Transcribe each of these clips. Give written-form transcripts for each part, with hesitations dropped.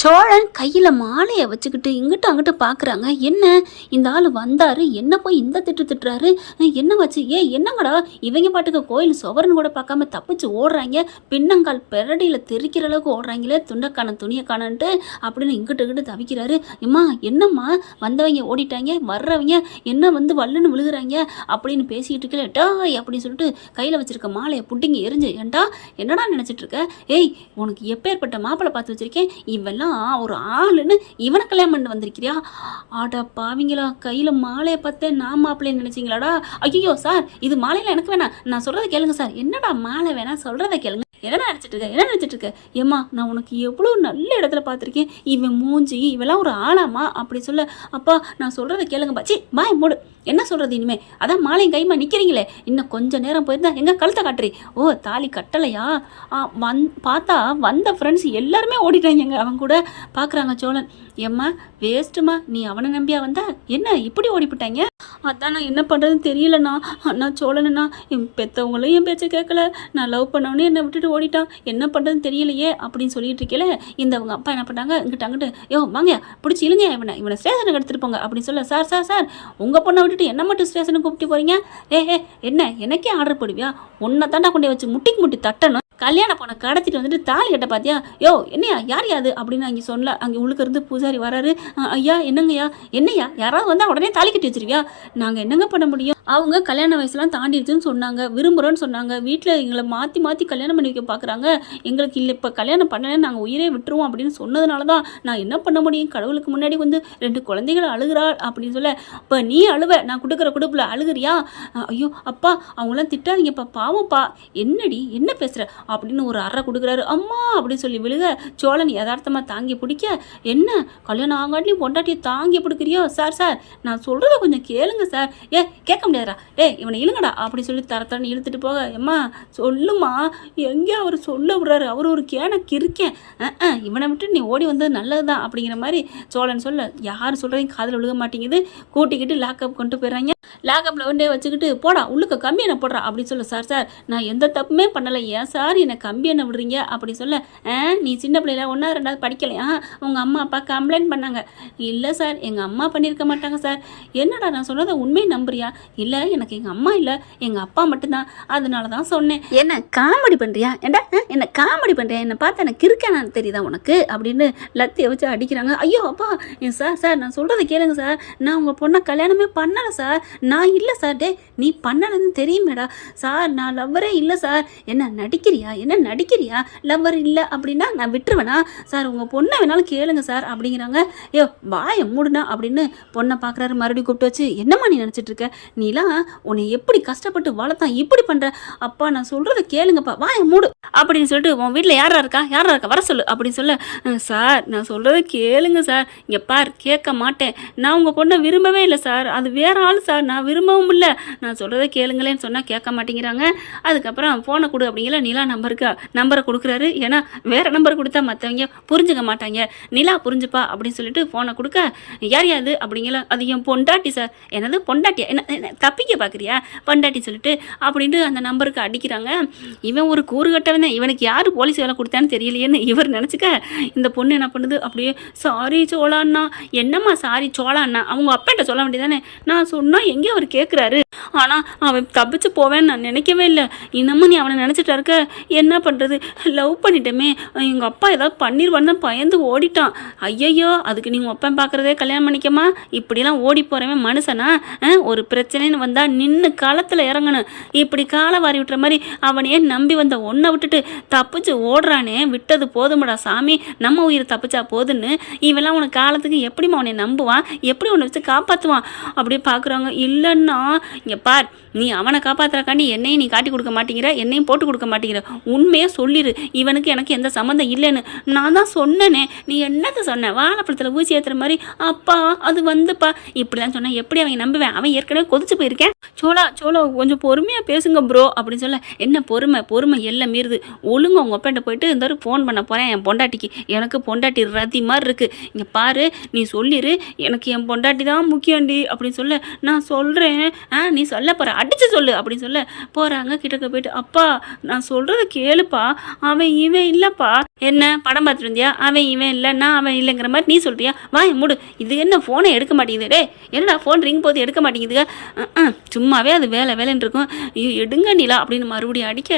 சோழன் கையில் மாலையை வச்சுக்கிட்டு இங்கிட்ட அங்கிட்ட பார்க்குறாங்க. என்ன இந்த ஆள் வந்தார், என்ன போய் இந்த திட்டுறாரு, என்ன வச்சு என்னங்கடா இவங்க பாட்டுக்கு கோயில் சுவரன்னு கூட பார்க்காம தப்பிச்சு ஓடுறாங்க, பின்னங்கால் பெரடியில் தெரிக்கிற அளவுக்கு ஓடுறாங்களே, துண்டக்கான துணியை காணன்ட்டு அப்படின்னு இங்கிட்டு தவிக்கிறாரு. எம்மா என்னம்மா வந்தவங்க ஓடிட்டாங்க, வர்றவங்க என்ன வந்து வல்லுன்னு விழுகிறாங்க அப்படின்னு பேசிக்கிட்டு இருக்கல, டாய் அப்படின்னு சொல்லிட்டு கையில் வச்சிருக்க மாலையை புட்டிங்க எரிஞ்சு, ஏன்டா என்னடா நினச்சிட்டு இருக்க, ஏய் உனக்கு எப்பேற்பட்ட மாப்பிள்ளை பார்த்து வச்சிருக்கேன், இவெல்லாம் ஒரு ஆளுன்னு இவனை கல்யாணம் பண்ணி வந்திருக்கிறியா, ஆடா பாவிங்களா கையில் மாலையை பார்த்தேன் நான் மாப்பிள்ளைன்னு நினைச்சிங்களாடா, ஐயோ சார் இது மாலையில எனக்கு வேணாம், நான் சொல்றதை கேளுங்க சார், என்னடா மாலை வேணாம் சொல்றதை கேளுங்க, என்ன நினச்சிட்டு இருக்க ஏம்மா, நான் உனக்கு எவ்வளோ நல்ல இடத்துல பார்த்துருக்கேன், இவன் மூஞ்சி இவெல்லாம் ஒரு ஆளாமா அப்படி சொல்ல, அப்பா நான் சொல்கிறத கேளுங்க பாச்சி பாய் மூடு, என்ன சொல்கிறது இனிமே, அதான் மாலையும் கைமா நிற்கிறீங்களே, இன்னும் கொஞ்சம் நேரம் போயிருந்தா எங்கே கழுத்தை காட்டுறி, ஓ தாலி கட்டலையா, பார்த்தா வந்த ஃப்ரெண்ட்ஸ் எல்லாருமே ஓடிட்டாங்க அவங்க கூட பார்க்குறாங்க. சோழன் ஏம்மா வேஸ்ட்டுமா, நீ அவனை நம்பியா வந்தா, என்ன இப்படி ஓடிவிட்டாங்க, அதான் நான் என்ன பண்ணுறதுன்னு தெரியலண்ணா, அண்ணா சோழனா என் பெற்றவங்களும் என் பேச்சை கேட்கல, நான் லவ் பண்ணவனே என்னை விட்டுட்டு ஓடிட்டான், என்ன பண்ணுறதுன்னு தெரியலையே அப்படின்னு சொல்லிட்டு இருக்கல, இந்த அவங்க அப்பா என்ன பண்ணாங்க, அங்கிட்டு யோ வாங்க பிடிச்சி இழுங்க இவனை ஸ்டேஷனுக்கு எடுத்துகிட்டு போங்க அப்படின்னு சொல்ல, சார் உங்கள் பொண்ணை விட்டுட்டு என்ன மட்டும் ஸ்டேஷனுக்கு கூப்பிட்டு போகிறீங்க, என்ன எனக்கே ஆர்டர் போடுவியா, உன்னை தாண்டா கொண்டே வச்சு முட்டி தட்டணும், கல்யாணம் பொண்ணை கடத்திட்டு வந்துட்டு தாலி கட்ட பார்த்தியா, யோ என்னையா யார் யாது அப்படின்னு அங்கே சொல்ல, அங்கே உள்ளுக்கு இருந்து பூசாரி வராரு, ஐயா என்னையா யாராவது வந்தால் உடனே தாலி கட்டி வச்சிருவியா, நாங்கள் என்னங்க பண்ண முடியும், அவங்க கல்யாண வயசுலாம் தாண்டிடுச்சுன்னு சொன்னாங்க, விரும்புகிறோன்னு சொன்னாங்க, வீட்டில் எங்களை மாற்றி கல்யாணம் பண்ணி வைக்க பார்க்குறாங்க, எங்களுக்கு இல்லை இப்போ கல்யாணம் பண்ணலன்னு நாங்கள் உயிரே விட்டுருவோம் அப்படின்னு சொன்னதுனால தான் நான் என்ன பண்ண முடியும், கடவுளுக்கு முன்னாடி வந்து 2 குழந்தைகளை அழுகிறாள் அப்படின்னு சொல்ல, இப்போ நீ அழுவ நான் கொடுக்குற குடுப்பில் அழுகிறியா, ஐயோ அப்பா அவங்களாம் திட்டாதீங்கப்பா பாவம்ப்பா, என்னடி என்ன பேசுகிற அப்படின்னு ஒரு அறை கொடுக்குறாரு, அம்மா அப்படின்னு சொல்லி விழுக, சோழன் யதார்த்தமாக தாங்கி பிடிக்க, என்ன கல்யாணம் ஆகாட்டிலையும் பொண்டாட்டியை தாங்கி பிடிக்கிறியோ, சார் நான் சொல்கிறத கொஞ்சம் கேளுங்க சார், கேட்க முடியாதுடா, இவனை இழுங்கடா அப்படி சொல்லி தரத்தரன்னு இழுத்துட்டு போக, எம்மா சொல்லுமா எங்கே அவர் சொல்ல விடுறாரு, அவர் ஒரு கேனக்கு இருக்கேன், இவனை விட்டு நீ ஓடி வந்தது நல்லது தான் அப்படிங்கிற மாதிரி சோழன் சொல்ல, யார் சொல்கிறதையும் காதில் விழுக மாட்டேங்குது, கூட்டிக்கிட்டு லாக்அப் கொண்டு போயிடுறாங்க, லாக்அப்பில் ஒன்றே வச்சுக்கிட்டு போடா உள்ளுக்க கம்பி என்ன போடுறா அப்படின்னு சொல்ல, சார் நான் எந்த தப்புமே பண்ணலை, ஏன் சார் என்னை கம்பி என்ன விடுறீங்க அப்படி சொல்ல, நீ சின்ன பிள்ளைல 1வது 2வது படிக்கலையா, உங்கள் அம்மா அப்பா கம்ப்ளைண்ட் பண்ணாங்க, இல்லை சார் எங்கள் அம்மா பண்ணியிருக்க மாட்டாங்க சார், என்னடா நான் சொன்னதை உண்மையை நம்புறியா, இல்லை எனக்கு எங்கள் அம்மா இல்லை எங்கள் அப்பா மட்டும்தான், அதனால தான் சொன்னேன், என்ன காமெடி பண்ணுறியா, ஏண்டா என்ன காமெடி பண்ணுறியா, என்னை பார்த்தா எனக்கு இருக்கேன்னு தெரியுதா உனக்கு அப்படின்னு லத்தியை வச்சு அடிக்கிறாங்க. ஐயோ அப்பா சார் நான் சொல்கிறத கேளுங்க சார், நான் உங்கள் பொண்ணை கல்யாணமே பண்ணலை சார், நான் இல்லை சார், நீ பண்ணலன்னு தெரியுமேடா சார், நான் லவ்வரே இல்லை சார், என்ன நடிக்கிறியா லவ்வர் இல்லை அப்படின்னா நான் விட்டுருவேனா சார், உங்கள் பொண்ணை வேணாலும் கேளுங்க சார் அப்படிங்கிறாங்க. வாயை மூடுனா அப்படின்னு பொண்ணை பார்க்குறாரு, மறுபடியும் கூப்பிட்டு வச்சு, என்னம்மா நீ நினச்சிட்டு இருக்க, நீலாம் உன்னை எப்படி கஷ்டப்பட்டு வளர்த்தான் இப்படி பண்ணுற, அப்பா நான் சொல்கிறத கேளுங்கப்பா வாயை மூடு அப்படின்னு சொல்லிட்டு, உன் வீட்டில் யாரா இருக்கா வர சொல்லு அப்படின்னு சொல்ல, சார் நான் சொல்கிறத கேளுங்க சார், இங்கே பார் கேட்க மாட்டேன், நான் உங்கள் பொண்ணை விரும்பவே இல்லை சார், அது வேற ஆள் சார், நான் விரும்பவும் இல்லை, நான் சொல்கிறத கேளுங்களேன்னு சொன்னால் கேட்க மாட்டேங்கிறாங்க. அதுக்கப்புறம் ஃபோனை கொடு அப்படிங்கிற நிலா நம்பரை கொடுக்குறாரு, ஏன்னா வேறு நம்பர் கொடுத்தா மற்றவங்க புரிஞ்சுக்க மாட்டாங்க, நிலா புரிஞ்சுப்பா அப்படின்னு சொல்லிட்டு ஃபோனை கொடுக்க, யார் அப்படிங்கிற, அது என் பொண்டாட்டி சார், என்னது பொண்டாட்டியா, என்ன தப்பிக்க பார்க்குறியா பொண்டாட்டி சொல்லிட்டு அப்படின்ட்டு அந்த நம்பருக்கு அடிக்கிறாங்க. இவன் ஒரு கூறுகட்டவன் தான், இவனுக்கு யார் போலீஸ் வேலை கொடுத்தான்னு தெரியலையேன்னு இவர் நினச்சிக்க, இந்த பொண்ணு என்ன பண்ணுது அப்படியே, சாரி சோழாண்ணா, என்னம்மா சாரி சோழாண்ணா, அவங்க அப்பாட்ட சொல்ல வேண்டியதானே, நான் சொன்னால் எங்கேயும் அவர் கேட்குறாரு, ஆனால் அவன் தப்பிச்சு போவேன்னு நான் நினைக்கவே இல்லை, இன்னமும் நீ அவனை நினச்சிட்டா இருக்க, என்ன பண்ணுறது, லவ் பண்ணிட்டோமே, எங்கள் அப்பா ஏதாவது பண்ணிடுவான்னு தான் பயந்து ஓடிட்டான், ஐயையோ அதுக்கு நீங்கள் ஒப்பன் பார்க்குறதே கல்யாணம் பண்ணிக்கமா, இப்படிலாம் ஓடி போகிறவன் மனுஷனா, ஒரு பிரச்சனைன்னு வந்தால் நின்று காலத்தில் இறங்கணும், இப்படி காலை வாரி விட்டுற மாதிரி அவனையே நம்பி வந்த ஒன்றை விட்டுட்டு தப்பிச்சு ஓடுறானே, விட்டது போதுமடா சாமி, நம்ம உயிர் தப்பிச்சா போதுன்னு, இவெல்லாம் உனக்கு காலத்துக்கு எப்படிமா உன்னை நம்புவான், எப்படி உன்னை வச்சு காப்பாற்றுவான் அப்படியே பார்க்குறாங்க. இல்லைன்னா இங்கே பார், நீ அவனை காப்பாற்றுறக்காண்டி என்னையும் நீ காட்டி கொடுக்க மாட்டேங்கிற, என்னையும் போட்டு கொடுக்க மாட்டேங்கிற, உண்மையாக சொல்லிடு, இவனுக்கு எனக்கு எந்த சம்மந்தம் இல்லைன்னு, நான் தான் சொன்னேனே, நீ என்னத்தை சொன்ன, வாழைப்பழத்தில் ஊசி ஏற்றுற மாதிரி, அப்பா அது வந்துப்பா இப்படிலாம் சொன்னேன், எப்படி அவங்க நம்புவேன், அவன் ஏற்கனவே கொதிச்சு போயிருக்கேன், சோழா கொஞ்சம் பொறுமையாக பேசுங்க ப்ரோ அப்படின்னு சொல்ல, என்ன பொறுமை எல்லாம் மீறுது, ஒழுங்கு உங்கள் அப்பாட்ட போயிட்டு இந்த ஃபோன் பண்ண போகிறேன் என் பொண்டாட்டிக்கு, எனக்கு பொண்டாட்டி ரதி மாதிரி இருக்குது, இங்கே பாரு நீ சொல்லிடு, எனக்கு என் பொண்டாட்டி தான் முக்கியண்டி அப்படின்னு சொல்ல, நான் சொல்கிறேன் நீ சொல்ல போகிற அடிச்சு சொல்லு அப்படின்னு சொல்ல போகிறாங்க. கிட்டக்க போயிட்டு, அப்பா நான் சொல்கிறத கேளுப்பா, அவன் இவன் இல்லைப்பா, என்ன படம் பார்த்துட்டு இருந்தியா? அவன் இவன் இல்லைன்னா அவன் இல்லைங்கிற மாதிரி நீ சொல்றியா? வாய் மூடு. இது என்ன ஃபோனை எடுக்க மாட்டேங்குது? டே என்னடா ஃபோன் ரிங் போது எடுக்க மாட்டேங்குதுங்க? சும்மாவே அது வேலைன்னு இருக்கும். ஐயோ எடுங்க நிலா அப்படின்னு மறுபடியும் அடிக்க,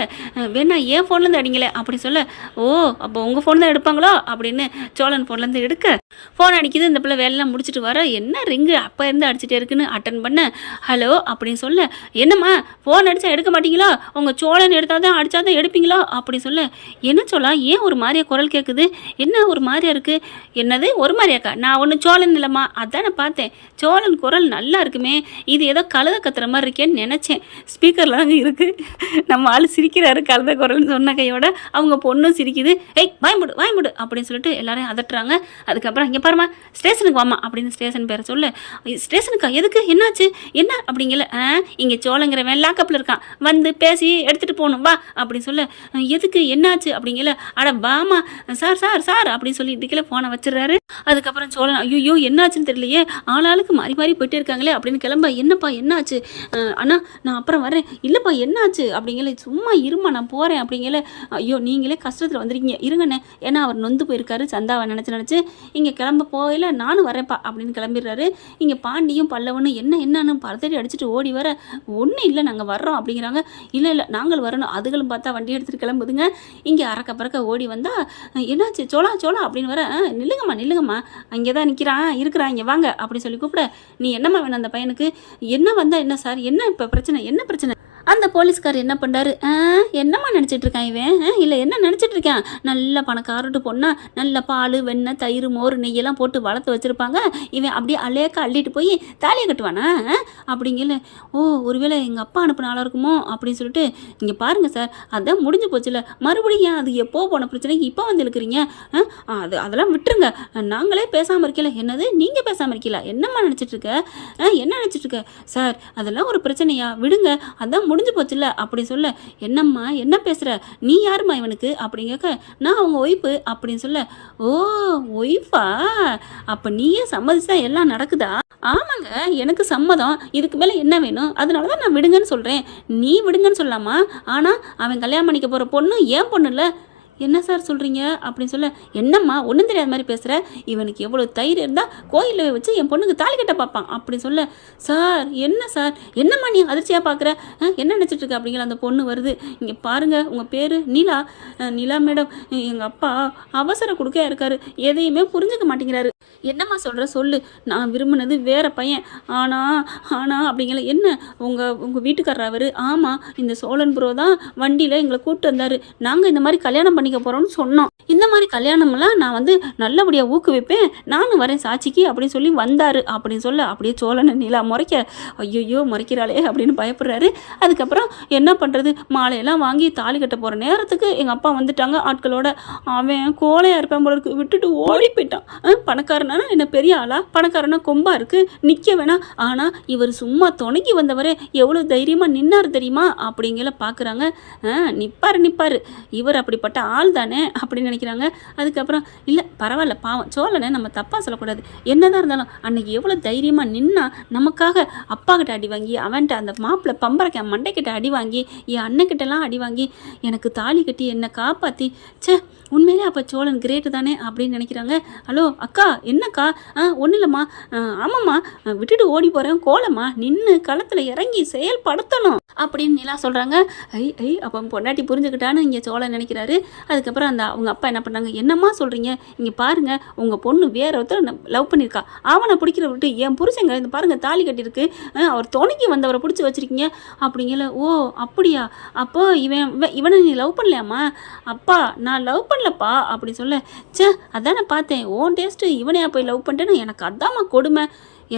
வேணா ஏன் ஃபோன்லேருந்து அடிங்களே அப்படி சொல்ல, ஓ அப்போ உங்கள் ஃபோன் தான் எடுப்பாங்களோ அப்படின்னு சோழன் ஃபோன்லேருந்து எடுக்க, ஃபோன் அடிக்குது. இந்த பிள்ளை வேலையெல்லாம் முடிச்சுட்டு வர, என்ன ரிங்கு அப்போ இருந்து அடிச்சுட்டே இருக்குன்னு அட்டன் பண்ண, ஹலோ அப்படின்னு சொல்ல, என்னம்மா ஃபோன் அடித்தா எடுக்க மாட்டீங்களா? உங்கள் சோழன் எடுத்தால் தான் அடித்தா தான் எடுப்பீங்களா அப்படி சொல்ல, என்ன சொல்லா ஏன் ஒரு மாதிரியா குரல் கேட்குது? என்ன ஒரு மாதிரியா இருக்குது? என்னது ஒரு மாதிரியாக்கா? நான் ஒன்று சோழன் இல்லைம்மா, அதான் நான் பார்த்தேன். சோழன் குரல் நல்லா இருக்குமே, இது ஏதோ கழுத கத்துற மாதிரி இருக்கேன்னு நினச்சேன். ஸ்பீக்கரில் தாங்க இருக்குது. நம்ம ஆள் சிரிக்கிறாரு கழுத குரல்னு சொன்ன கையோட அவங்க பொண்ணும் சிரிக்குது. ஏய் வாய்முடு அப்படின்னு சொல்லிட்டு எல்லாரையும் அதட்டுறாங்க. அதுக்கப்புறம் இங்கே பாருமா ஸ்டேஷனுக்கு வாமா அப்படின்னு ஸ்டேஷன் பேரை சொல்ல, ஸ்டேஷனுக்கா எதுக்கு என்னாச்சு என்ன அப்படிங்கல, இங்கே சோழங்கிறவன் லாக்கப்பில் இருக்கான், வந்து பேசி எடுத்துகிட்டு போகணும் வா அப்படின்னு சொல்ல, எதுக்கு என்னாச்சு அப்படிங்கல, அட வாமா சார் சார் சார் அப்படின்னு சொல்லிட்டு ஃபோனை வச்சிடறாரு. அதுக்கப்புறம் சோழன் ஐயோ என்னாச்சுன்னு தெரியலையே, ஆளாளுக்கு மாறி மாறி போயிட்டே இருக்காங்களே அப்படின்னு கிளம்ப, என்னப்பா என்னாச்சு? அண்ணா நான் அப்புறம் வரேன். இல்லைப்பா என்னாச்சு அப்படிங்கல, சும்மா இருமா நான் போகிறேன் அப்படிங்கல, ஐயோ நீங்களே கஷ்டத்தில் வந்திருக்கீங்க இருங்கண்ணே, ஏன்னா அவர் நொந்து போயிருக்காரு சந்தாவை நினச்சி இங்கே கிளம்ப போகல, நானும் வரேன்ப்பா அப்படின்னு கிளம்பிடுறாரு. இங்கே பாண்டியும் பல்லவனும் என்னன்னு பரத்தடி அடிச்சுட்டு ஓடி வர, ஒன்றும் இல்லை நாங்கள் வர்றோம் அப்படிங்கிறாங்க. இல்லை நாங்கள் வரணும். அதுகளும் பார்த்தா வண்டி எடுத்துகிட்டு கிளம்புதுங்க. இங்கே அறக்க பறக்க ஓடி வந்தால், என்னாச்சு சோழா அப்படின்னு வர, நில்லுங்கம்மா அங்கே தான் இருக்கிறான் இங்கே வாங்க அப்படி சொல்லி கூப்பிட, நீ என்னம்மா வேணும் அந்த பையனுக்கு? என்ன வந்தால் என்ன சார், என்ன இப்போ பிரச்சனை, என்ன பிரச்சனை? அந்த போலீஸ்கார் என்ன பண்ணுறாரு, என்னம்மா நினச்சிட்டு இருக்கான் இவன்? இல்லை என்ன நினச்சிட்டு இருக்கான், நல்ல பணக்காரட்டு பொண்ணா, நல்ல பால் வெண்ணெய் தயிர் மோர் நெய்யெல்லாம் போட்டு வளர்த்து வச்சுருப்பாங்க, இவன் அப்படியே அலேக்க அள்ளிட்டு போய் தாலியை கட்டுவானா அப்படிங்கல. ஓ ஒருவேளை எங்கள் அப்பா அனுப்பின ஆளாக இருக்குமோ அப்படின்னு சொல்லிட்டு, இங்கே பாருங்கள் சார் அதான் முடிஞ்சு போச்சுல, மறுபடியும் ஏன் அது எப்போ போன பிரச்சனைக்கு இப்போ வந்து இருக்கிறீங்க? அதெல்லாம் விட்டுருங்க, நாங்களே பேசாமல் இருக்கல. என்னது நீங்கள் பேசாமல் இருக்கீங்களா? என்னம்மா நினச்சிட்டு இருக்க? என்ன நினச்சிட்டு இருக்க சார்? அதெல்லாம் ஒரு பிரச்சனையா? விடுங்க, அதான் முடிஞ்சு போச்சுல்ல அப்படி சொல்ல, என்னம்மா என்ன பேசுகிற, நீ யாருமா இவனுக்கு அப்படின்னு கேட்க, நான் அவங்க ஒய்ஃபு அப்படின்னு சொல்ல, ஓ ஒய்ஃபா, அப்போ நீயே சம்மதிச்சா எல்லாம் நடக்குதா? ஆமாங்க எனக்கு சம்மதம், இதுக்கு மேலே என்ன வேணும்? அதனால தான் நான் விடுங்கன்னு சொல்கிறேன். நீ விடுங்கன்னு சொல்லாமா, ஆனால் அவன் கல்யாணம் பண்ணிக்க போகிற பொண்ணு ஏன் பொண்ணு இல்லை. என்ன சார் சொல்கிறீங்க அப்படின்னு சொல்ல, என்னம்மா ஒன்றும் தெரியாத மாதிரி பேசுகிற, இவனுக்கு எவ்வளோ தைரியம் இருந்தால் கோயிலில் வச்சு என் பொண்ணுக்கு தாலி கட்ட பார்ப்பான் அப்படி சொல்ல, சார் என்ன சார், என்னம்மா நீ அதிர்ச்சியாக பார்க்குற, என்ன நினச்சிட்டு இருக்க அப்படிங்கிற. அந்த பொண்ணு வருது. இங்கே பாருங்கள் உங்கள் பேர் நிலா மேடம், எங்கள் அப்பா அவசரம் கொடுக்க இருக்காரு, எதையுமே புரிஞ்சுக்க மாட்டேங்கிறாரு. என்னம்மா சொல்கிற சொல்லு, நான் விரும்பினது வேறு பையன், ஆனால் அப்படிங்கிற. என்ன உங்கள் வீட்டுக்காரர் அவர்? ஆமாம் இந்த சோழன் ப்ரோ தான் வண்டியில் எங்களை கூப்பிட்டு வந்தார், நாங்கள் இந்த மாதிரி கல்யாணம் பண்ணிக்க போகிறோம்னு சொன்னோம். இந்த மாதிரி கல்யாணமெல்லாம் நான் வந்து நல்லபடியாக ஊக்குவிப்பேன், நானும் வரேன் சாட்சிக்கு அப்படின்னு சொல்லி வந்தார் அப்படின்னு சொல்ல, அப்படியே சோழன் நிலா முறைக்க, ஐயோ முறைக்கிறாளே அப்படின்னு பயப்படுறாரு. அதுக்கப்புறம் என்ன பண்ணுறது, மாலையெல்லாம் வாங்கி தாலி கட்ட போகிற நேரத்துக்கு எங்கள் அப்பா வந்துட்டாங்க ஆட்களோட. அவன் கோலையாக இருப்பான் போல இருக்கு, விட்டுட்டு ஓடி போயிட்டான். பணக்காரனா என்ன பெரிய ஆளா, பணக்காரனா கொம்பா இருக்குது நிற்க வேணாம், ஆனால் இவர் சும்மா துணைக்கி வந்தவரே எவ்வளோ தைரியமாக நின்னார் தெரியுமா அப்படிங்கிற பார்க்குறாங்க. நிற்பார் இவர் அப்படிப்பட்ட ஆள் தானே அப்படின்னு நினைக்கிறாங்க. அதுக்கப்புறம் இல்லை பரவாயில்ல பாவம் சோழனை நம்ம தப்பாக சொல்லக்கூடாது, என்னதான் இருந்தாலும் அன்னைக்கு எவ்வளோ தைரியமாக நின்னா, நமக்காக அப்பா கிட்ட அடி வாங்கி, அவன்கிட்ட அந்த மாப்பிள்ளை பம்பரைக்க மண்டைக்கிட்ட அடி வாங்கி, என் அண்ணக்கிட்டலாம் அடி வாங்கி எனக்கு தாலி கட்டி என்னை காப்பாற்றி, உண்மையிலே அப்போ சோழன் கிரேட்டு தானே அப்படின்னு நினைக்கிறாங்க. ஹலோ அக்கா என்னக்கா? ஒன்றும் இல்லைம்மா. ஆமாம்மா விட்டுட்டு ஓடி போகிறேன், கோலம்மா நின்று களத்தில் இறங்கி செயல்படுத்தணும் அப்படின்னு நிலா சொல்கிறாங்க. அப்போ பொண்டாட்டி புரிஞ்சுக்கிட்டான்னு இங்கே சோழன் நினைக்கிறாரு. அதுக்கப்புறம் அவங்க அப்பா என்ன பண்ணாங்க, என்னம்மா சொல்கிறீங்க, இங்கே பாருங்கள் உங்கள் பொண்ணு வேற ஒருத்தர் லவ் பண்ணியிருக்கா, அவனை பிடிக்கிற விட்டு என் புருஷங்க இந்த பாருங்கள் தாலி கட்டியிருக்கு, அவர் துணைக்கி வந்தவரை பிடிச்சி வச்சுருக்கீங்க அப்படிங்கல. ஓ அப்படியா, அப்போ இவனை நீ லவ் பண்ணலையாம்மா? அப்பா நான் லவ் பண்ணலப்பா அப்படி சொல்ல, அதானே பார்த்தேன் ஓன் டேஸ்ட்டு இவனையா போய் லவ் பண்ணிட்டேன்னு, எனக்கு அதாம்மா கொடுமை.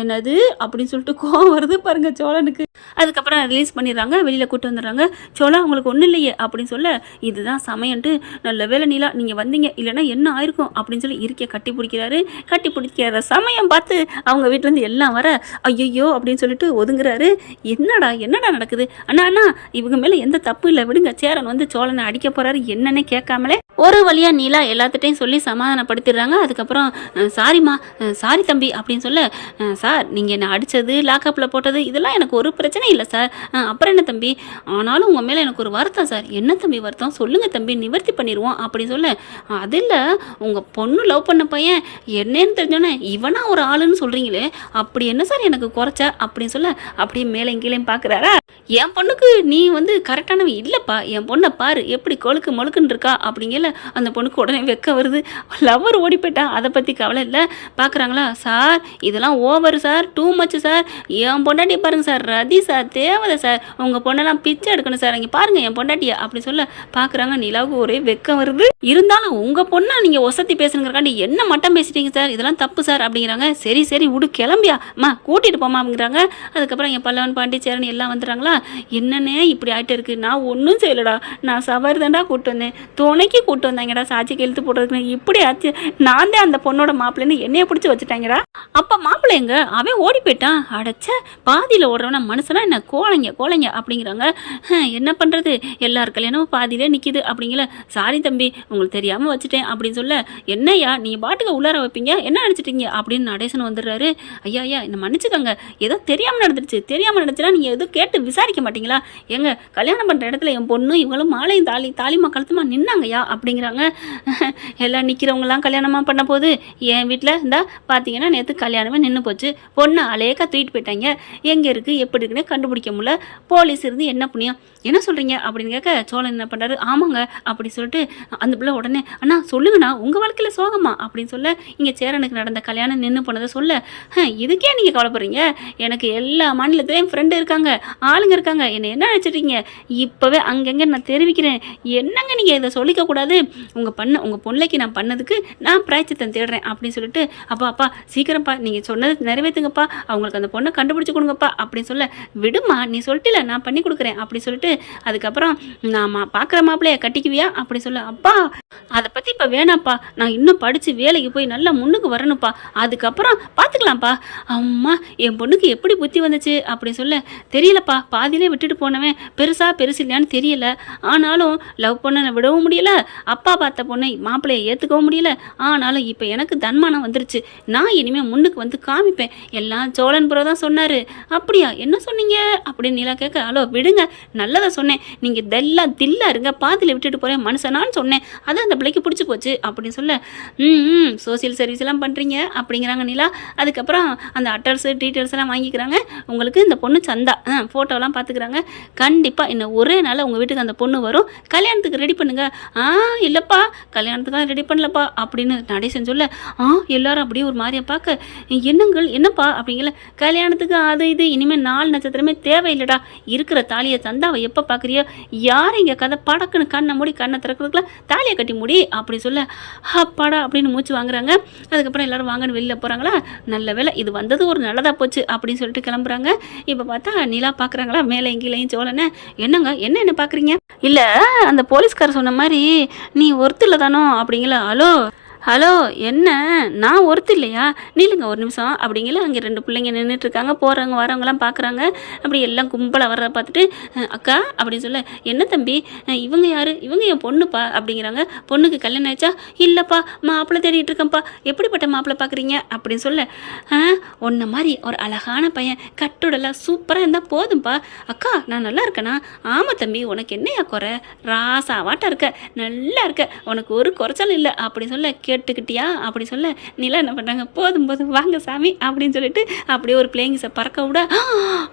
என்னது அப்படின்னு சொல்லிட்டு கோவம் வருது பாருங்க சோழனுக்கு. அதுக்கப்புறம் ரிலீஸ் பண்ணிடுறாங்க, வெளியில் கூட்டு வந்துடுறாங்க. சோழா உங்களுக்கு ஒன்றும் இல்லையே அப்படின்னு சொல்ல, இதுதான் சமயன்ட்டு நல்ல வேலை நிலா நீங்கள் வந்தீங்க, இல்லைன்னா என்ன ஆயிருக்கும் அப்படின்னு சொல்லி இருக்கையை கட்டி பிடிக்கிறாரு. கட்டி பிடிக்கிற சமயம் பார்த்து அவங்க வீட்டிலேருந்து எல்லாம் வர, ஐயோ அப்படின்னு சொல்லிட்டு ஒதுங்குறாரு. என்னடா நடக்குது? அண்ணா இவங்க மேலே எந்த தப்பு இல்லை விடுங்க, சேரன் வந்து சோழனை அடிக்க போகிறாரு என்னன்னே கேட்காமலே ஒரு வழியா நீலா எல்லாத்துட்டையும் சொல்லி சமாதானப்படுத்திடுறாங்க. அதுக்கப்புறம் சாரிம்மா, சாரி தம்பி அப்படின்னு சொல்ல, சார் நீங்கள் என்னை அடித்தது, லாக்கப்பில் போட்டது இதெல்லாம் எனக்கு ஒரு பிரச்சனையும் இல்லை சார். அப்புறம் என்ன தம்பி, ஆனாலும் உங்கள் மேலே எனக்கு ஒரு வருத்தம் சார். என்ன தம்பி வருத்தம், சொல்லுங்கள் தம்பி, நிவர்த்தி பண்ணிடுவோம் அப்படின்னு சொல்ல, அது இல்லை உங்கள் பொண்ணு லவ் பண்ண பையன் என்னன்னு தெரிஞ்சோன்னே இவனா ஒரு ஆளுன்னு சொல்கிறீங்களே, அப்படி என்ன சார் எனக்கு குறைச்ச அப்படின்னு சொல்ல, அப்படியே மேலே கீழேயும் பார்க்குறாரா. என் பொண்ணுக்கு நீ வந்து கரெக்டானவன் இல்லைப்பா, என் பொண்ணை பாரு எப்படி கொழுக்கு மொழுக்குன்னு இருக்கா அப்படிங்கல. அந்த பொண்ணுக்கு உடனே வெக்க வருது. லவ்வர் ஓடி போயிட்டா, அதை பற்றி கவலை இல்லை. பார்க்குறாங்களா, சார் இதெல்லாம் over sir, too much sir, என் பொண்டாட்டி பாருங்க சார், ரதி சார், தேவதை சார், உங்கள் பொண்ணெல்லாம் பிச்சை எடுக்கணும் சார், இங்கே பாருங்கள் என் பொண்டாட்டியா அப்படி சொல்ல. பார்க்குறாங்க நிலாவுக்கு ஒரே வெக்கம் வருது. இருந்தாலும் உங்கள் பொண்ணை நீங்கள் ஒசத்தி பேசுங்கிறக்காண்டி என்ன மட்டம் பேசிட்டீங்க சார், இதெல்லாம் தப்பு சார் அப்படிங்கிறாங்க. சரி சரி விடு கிளம்பியா அம்மா, கூட்டிகிட்டு போமா அப்படிங்கிறாங்க. அதுக்கப்புறம் என் பல்லவன் பாண்டிச்சேரன் எல்லாம் வந்துடுறாங்களா. என்னன்னே இப்படி ஆகிட்டே இருக்குது, நான் ஒன்றும் செய்யலடா, நான் சவாரி தாண்டா கூப்பிட்டு வந்தேன், துணைக்கு கூப்பிட்டு வந்தாங்கடா, சாட்சிக்கு எழுத்து போடுறதுக்கு இப்படி ஆச்சு, நான் தான் அந்த பொண்ணோட மாப்பிள்ளைன்னு என்னைய பிடிச்சி வச்சுட்டாங்கடா. அப்போ மாப்பிள்ளை எங்க, அவன் ஓடி போயிட்டான். அடைச்ச பாதியில் ஓடுறவனா மனுஷனா என்ன, கோழைங்க அப்படிங்கிறாங்க. என்ன பண்ணுறது, எல்லார் கல்யாணமும் பாதியிலே நிற்கிது அப்படிங்கிற. சாரி தம்பி உங்களுக்கு தெரியாமல் வச்சுட்டேன் அப்படின்னு சொல்ல, என்னையா நீ பாட்டுக்கு உள்ளார வைப்பீங்க, என்ன நினச்சிட்டீங்க அப்படின்னு நடேசன் வந்துடுறாரு. ஐயா ஐயா என்ன மன்னிச்சுக்கோங்க, ஏதோ தெரியாமல் நடந்துருச்சு, தெரியாமல் நடந்துச்சுன்னா நீங்கள் எதுவும் கேட்டு விசாரிக்க மாட்டீங்களா, எங்க கல்யாணம் பண்ணுற இடத்துல என் பொண்ணு இவங்களும் மாலையும் தாலிமா கழுத்துமா நின்னாங்கய்யா அப்படிங்கிறாங்க. எல்லாம் நிற்கிறவங்களாம் கல்யாணமாக பண்ண போது என் வீட்டில் இருந்தா பார்த்தீங்கன்னா நேற்று கல்யாணமே நின்று போச்சு, பொண்ணு அலையக்கா தூக்கிட்டு போயிட்டாங்க, எங்கே இருக்குது எப்படி இருக்குன்னு கண்டுபிடிக்க முடியல, போலீஸ் இருந்து என்ன புண்ணியம், என்ன சொல்கிறீங்க அப்படின்னு கேட்க சோழன் என்ன பண்ணுறாரு, ஆமாங்க அப்படி சொல்லிட்டு அந்த பிள்ளை உடனே அண்ணா சொல்லுங்கண்ணா உங்கள் வாழ்க்கையில் சோகமா அப்படின்னு சொல்ல, இங்கே சேரனுக்கு நடந்த கல்யாணம் நின்று போனதை சொல்ல, இதுக்கே நீங்கள் கவலைப்படுறீங்க, எனக்கு எல்லா மாநிலத்திலையும் ஃப்ரெண்டு இருக்காங்க, ஆளுங்க இருக்காங்க, என்னை என்ன நினச்சிட்டீங்க, இப்போவே அங்கங்கே நான் தெரிவிக்கிறேன், என்னங்க நீங்கள் இதை சொல்லிக்கக்கூடாது, உங்கள் பொண்ணுக்கு நான் பண்ணதுக்கு நான் பிராய்ச்சித்தை தேடுறேன் அப்படின்னு சொல்லிட்டு, அப்பா சீக்கிரம்ப்பா நீங்கள் சொன்னது நிறைவேற்றுங்கப்பா, அவங்களுக்கு அந்த பொண்ணை கண்டுபிடிச்சி கொடுங்கப்பா அப்படின்னு சொல்ல, விடுமா நீ சொல்லிட்டுல நான் பண்ணி கொடுக்குறேன் அப்படி சொல்லிட்டு, அதுக்கப்புறம் நான் பார்க்குற மாப்பிள்ளைய கட்டிக்குவியா அப்படி சொல்ல, அப்பா அதை பற்றி இப்போ வேணாப்பா, நான் இன்னும் படித்து வேலைக்கு போய் நல்லா முன்னுக்கு வரணும்ப்பா, அதுக்கப்புறம் பார்த்துக்கலாம்ப்பா. அம்மா என் பொண்ணுக்கு எப்படி புத்தி வந்துச்சு அப்படி சொல்ல, தெரியலப்பா பாதியிலே விட்டுட்டு போனவன் பெருசு இல்லையான்னு தெரியல, ஆனாலும் லவ் பொண்ணை விடவும் முடியல, அப்பா பார்த்த பொண்ணை மாப்பிள்ளையை ஏற்றுக்கவும் முடியல, ஆனாலும் இப்போ எனக்கு தன்மானம் வந்துருச்சு, நான் இனிமேல் முன்னுக்கு வந்து காமிப்பேன், எல்லாம் சோழன் புறம் தான் சொன்னார். அப்படியா என்ன சொன்னீங்க அப்படின்னு நீலா கேட்க, ஹலோ விடுங்க நல்லதை சொன்னேன், நீங்கள் தில்லா இருங்க, பாதியில் விட்டுட்டு போகிறேன் மனுஷனான்னு சொன்னேன், அது அந்த பிள்ளைக்கு பிடிச்சி போச்சு அப்படின்னு சொல்ல, சோசியல் சர்வீஸ் எல்லாம் பண்ணுறீங்க அப்படிங்கிறாங்க நீலா. அதுக்கப்புறம் அந்த அட்ரஸ் டீட்டெயில்ஸ் எல்லாம் வாங்கிக்கிறாங்க. உங்களுக்கு இந்த பொண்ணு சந்தா ஃபோட்டோலாம் பார்த்துக்கிறாங்க, கண்டிப்பாக இன்னும் ஒரே நாள் உங்கள் வீட்டுக்கு அந்த பொண்ணு வரும், கல்யாணத்துக்கு ரெடி பண்ணுங்க. இல்லைப்பா கல்யாணத்துக்குலாம் ரெடி பண்ணலப்பா அப்படின்னு நடேசன் சொல்ல, எல்லாரும் அப்படியே ஒரு மாதிரியா பார்க்க, என்னப்பா அப்படிங்கல, கல்யாணத்துக்கு அது இது இனிமேல் 4 நட்சத்திரமே தேவையில்லடா, இருக்கிற தாலியை சந்தாவை எப்போ பார்க்குறியோ, யார் இங்கே கதை படக்குன்னு கண்ணை மூடி கண்ணை திறக்கிறதுக்குள்ள தாலியை கட்டி முடி அப்படி சொல்ல, அப்பாடா அப்படின்னு மூச்சு வாங்குறாங்க. அதுக்கப்புறம் எல்லாரும் வாங்கன்னு வெளியில் போகிறாங்களா, நல்ல வேலை இது வந்தது ஒரு நல்லதாக போச்சு அப்படின்னு சொல்லிட்டு கிளம்புறாங்க. இப்போ பார்த்தா நிலா பார்க்குறாங்களா, மேலே எங்கேயும் சோழனை, என்னங்க என்ன பார்க்குறீங்க, இல்லை அந்த போலீஸ்காரர் சொன்ன மாதிரி நீ ஒருத்தர் தானோ அப்படிங்களா, ஹலோ என்ன நான் ஒருத்தர் இல்லையா, நீலுங்க ஒரு நிமிஷம் அப்படிங்கல. அங்கே 2 பிள்ளைங்க நின்றுட்டுருக்காங்க, போகிறவங்க வரவங்களாம் பார்க்குறாங்க. அப்படி எல்லாம் கும்பலாக வர்றத பார்த்துட்டு, அக்கா அப்படின்னு சொல்ல, என்ன தம்பி இவங்க யார், இவங்க என் பொண்ணுப்பா அப்படிங்கிறாங்க. பொண்ணுக்கு கல்யாணம் ஆயிடுச்சா, இல்லைப்பா மாப்பிள்ளை தேடிட்டு இருக்கேன்ப்பா, எப்படிப்பட்ட மாப்பிள்ளை பார்க்குறீங்க அப்படின்னு சொல்ல, ஒன்றை மாதிரி ஒரு அழகான பையன் கட்டுடலாம் சூப்பராக இருந்தால் போதும்ப்பா. அக்கா நான் நல்லா இருக்கேனா, ஆமாம் தம்பி உனக்கு என்னையா குறை, ராசாவாட்டா இருக்க, நல்லா இருக்க, உனக்கு ஒரு குறைச்சல் இல்லை அப்படின்னு சொல்ல, கேட்டுக்கிட்டியா அப்படி சொல்ல, நீலாம் என்ன பண்ணுறாங்க, போதும் வாங்க சாமி அப்படின்னு சொல்லிட்டு அப்படியே ஒரு பிளேயிங்ஸை பறக்க விட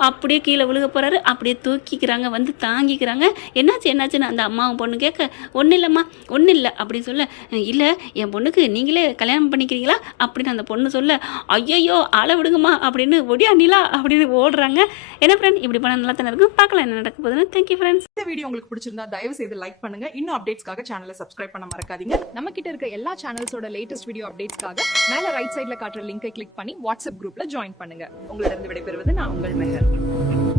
அப்படியே கீழே விழுக போகிறாரு. அப்படியே தூக்கிக்கிறாங்க, வந்து தாங்கிக்கிறாங்க. என்னாச்சுன்னு அந்த அம்மாவும் பொண்ணு கேட்க, ஒன்றும் இல்லைம்மா ஒன்றும் இல்லை அப்படின்னு சொல்ல, இல்லை என் பொண்ணுக்கு நீங்களே கல்யாணம் பண்ணிக்கிறீங்களா அப்படின்னு அந்த பொண்ணு சொல்ல, ஐயோ ஆளை விடுங்கம்மா அப்படின்னு ஒடியா நிலா அப்படின்னு ஓடுறாங்க. என்ன ஃப்ரெண்ட் இப்படி பண்ண நல்லா தானே இருக்கும், பார்க்கலாம் என்ன நடக்க போகுதுன்னு. Thank you friends. இந்த வீடியோ உங்களுக்கு பிடிச்சிருந்தா தயவு செய்து லைக் பண்ணுங்க, இன்னும் அப்டேட்ஸ்க்காக சேனலை சப்ஸ்கிரைப் பண்ண மறக்காதீங்க. நம்ம கிட்ட இருக்க எல்லா சேனல்ஸோட லேட்டஸ்ட் வீடியோ அப்டேட்ஸ்க்காக மேல ரைட் சைடுல காட்டுற லிங்கை கிளிக் பண்ணி வாட்ஸ்அப் குரூப்ல ஜாயின் பண்ணுங்க. உங்களிடம் விடைபெறுவது நான் உங்கள் மெஹர்.